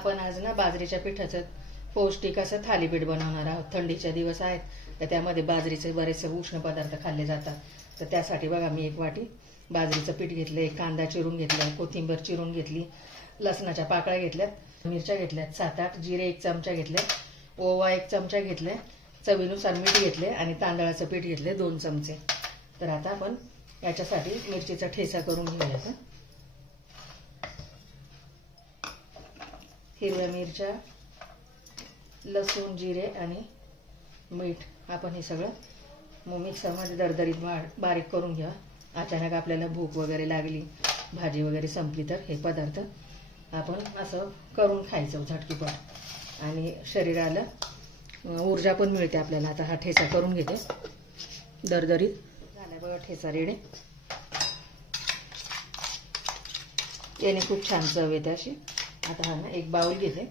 आपण आज ना बाजरीच्या पिठाचं पौष्टिक असं थालीपीठ बनवणार आहोत. थंडीचे दिवस आहेत तर त्यामध्ये बाजरीचे बरेचसे उष्ण पदार्थ खाल्ले जातात. तर त्यासाठी बघा मी 1 वाटी बाजरीचं पीठ घेतलं, 1 कांदा चिरून घेतला, कोथिंबीर चिरून घेतली, लसणाच्या पाकळ्या घेतल्यात, मिरच्या घेतल्यात 7-8, जिरे 1 चमचा घेतले, ओवा 1 चमचा घेतले, चवीनुसार मीठ घेतले आणि तांदळाचं पीठ घेतले 2 चमचे. तर आता आपण याच्यासाठी मिरचीचा ठेचा करून घेऊयात. हिरव्या मिरच्या, लसूण, जिरे आणि मीठ आपण हे सगळं मिक्सरमध्ये दरदरीत बारीक करून घ्या. अचानक आपल्याला भूक वगैरे लागली, भाजी वगैरे संपली तर हे पदार्थ आपण असं करून खायचं झटकीपट आणि शरीराला ऊर्जा पण मिळते आपल्याला. आता हा ठेचा करून घेते दरदरीत. झाला बघा ठेचा रेडी. याने खूप छान चव येते अशी. आता हा ना 1 बाउल घेते.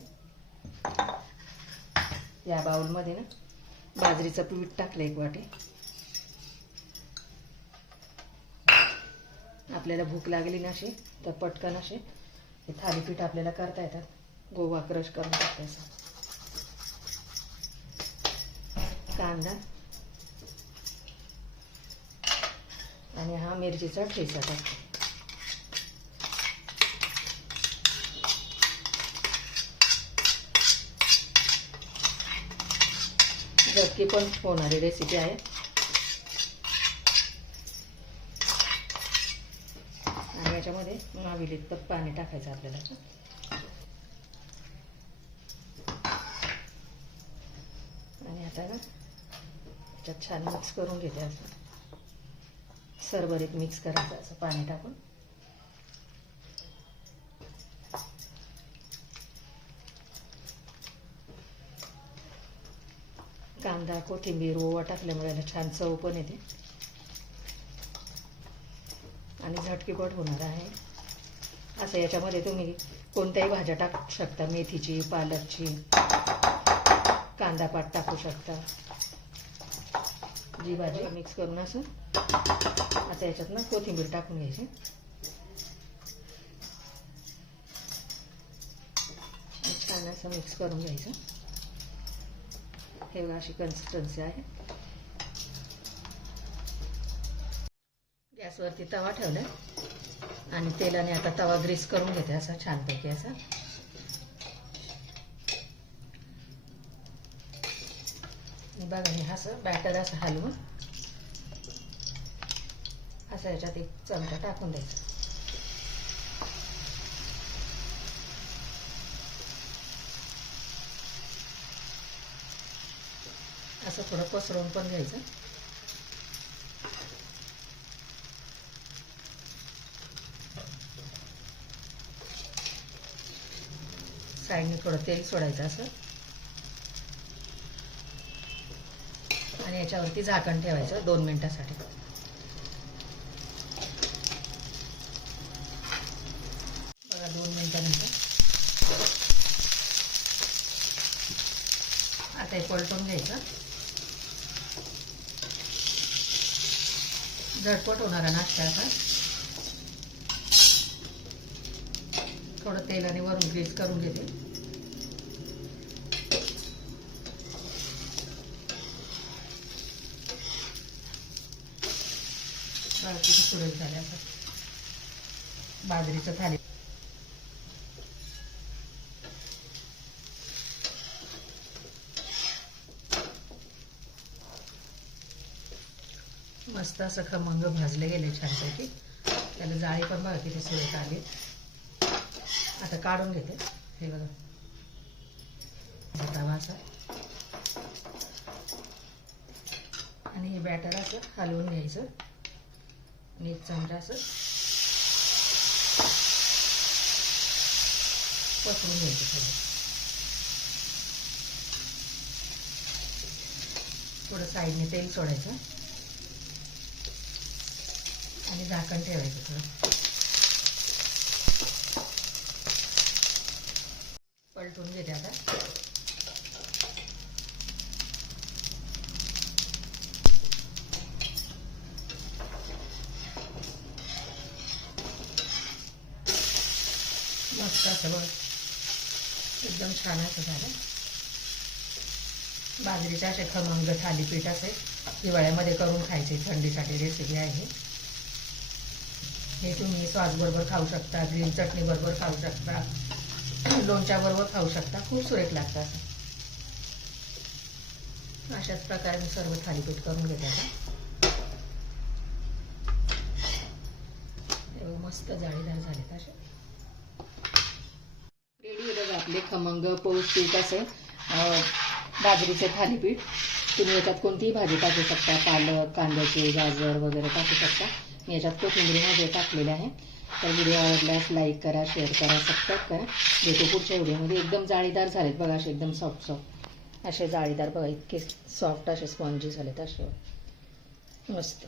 या बाउलमध्ये ना बाजरीचं पीठ टाकलं 1 वाटी. आपल्याला भूक लागली ना अशी तर पटकन असे हे थालीपीठ आपल्याला करता येतात. गोवा क्रश करून टाकायचा, कांदा आणि हा मिरचीचा ठेचा टाकतो. झटकी पण होणारी रेसिपी आहे. आणि याच्यामध्ये मावेलीत पाणी टाकायचं आपल्याला. आणि आता ना त्याच्यात छान मिक्स करून घेते. असं सरभरीत मिक्स करायचं असं पाणी टाकून. कांदा, कोथिंबीर, ओवा टाकल्यामुळे याला छान चव पण येते आणि झटकीपट होणार आहे. असं याच्यामध्ये तुम्ही कोणत्याही भाज्या टाकू शकता. मेथीची, पालकची, कांदा पात टाकू शकता. जी भाजी मिक्स करून असं आता याच्यात ना कोथिंबीर टाकून घ्यायची. छान असं मिक्स करून घ्यायचं. हे अशी कन्सिस्टन्सी आहे. गॅसवरती तवा ठेवला आणि तेलाने आता तवा ग्रीस करून घेते असा छानपैकी असा. बघा हे असं बॅटर असं हलवून असं याच्यात 1 चमचा टाकून द्यायचा. असं थोडं पसरवून पण घ्यायचं. साईडने थोडं तेल सोडायचं असं आणि याच्यावरती झाकण ठेवायचं 2 मिनिटासाठी. बघा 2 मिनिटानंतर आता हे पलटून घ्यायचं. झटपट होणारा नाश्ता असा. थोडं तेलाने वरून ग्रीस करून घेते. किती सुरेख झाल्या बाजरीचं थाली. मस्त असं खमंग भाजले गेले छानपैकी. त्याला जाळी पण बघा किती सुरेख आली. आता काढून घेते. हे बघा तवा असा आणि हे बॅटर असं हलवून घ्यायचं आणि 1 चमचा असं पसरून घ्यायचं. थोडं साईडने तेल सोडायचं आणि झाकण ठेवायचं. थोडं पलटून घेते आता. मस्त असं बघ एकदम छान असं झालं. बाजरीचे असे खमंग थालीपीठ असे हिवाळ्यामध्ये करून खायचे, थंडीसाठी रेसिपी आहे. हे तुम्ही सॉस बरोबर खाऊ शकता, ग्रीन चटणी बरोबर खाऊ शकता, लोणच्या बरोबर खाऊ शकता. खूप सुरेख लागतं असं. अशाच प्रकारे मी सर्व थालीपीठ करून घेते आता. मस्त जाळीदार झालेत असे. रेडी बघा आपले खमंग पौष्टिक असे बाजरीचे थालीपीठ. तुम्ही याच्यात कोणतीही भाजी टाकू शकता, पालक, कांद्याचे, गाजर वगैरे टाकू शकता. मी याच्यात कोथिंबीरमध्ये टाकलेले आहे. तर व्हिडिओ आवडल्यास लाईक करा, शेअर करा, सबस्क्राईब करा. भेटू पुढच्या व्हिडिओमध्ये. एकदम जाळीदार झालेत बघा असे, एकदम सॉफ्ट असे जाळीदार बघा, इतके सॉफ्ट असे स्पॉन्जी झालेत असे मस्त.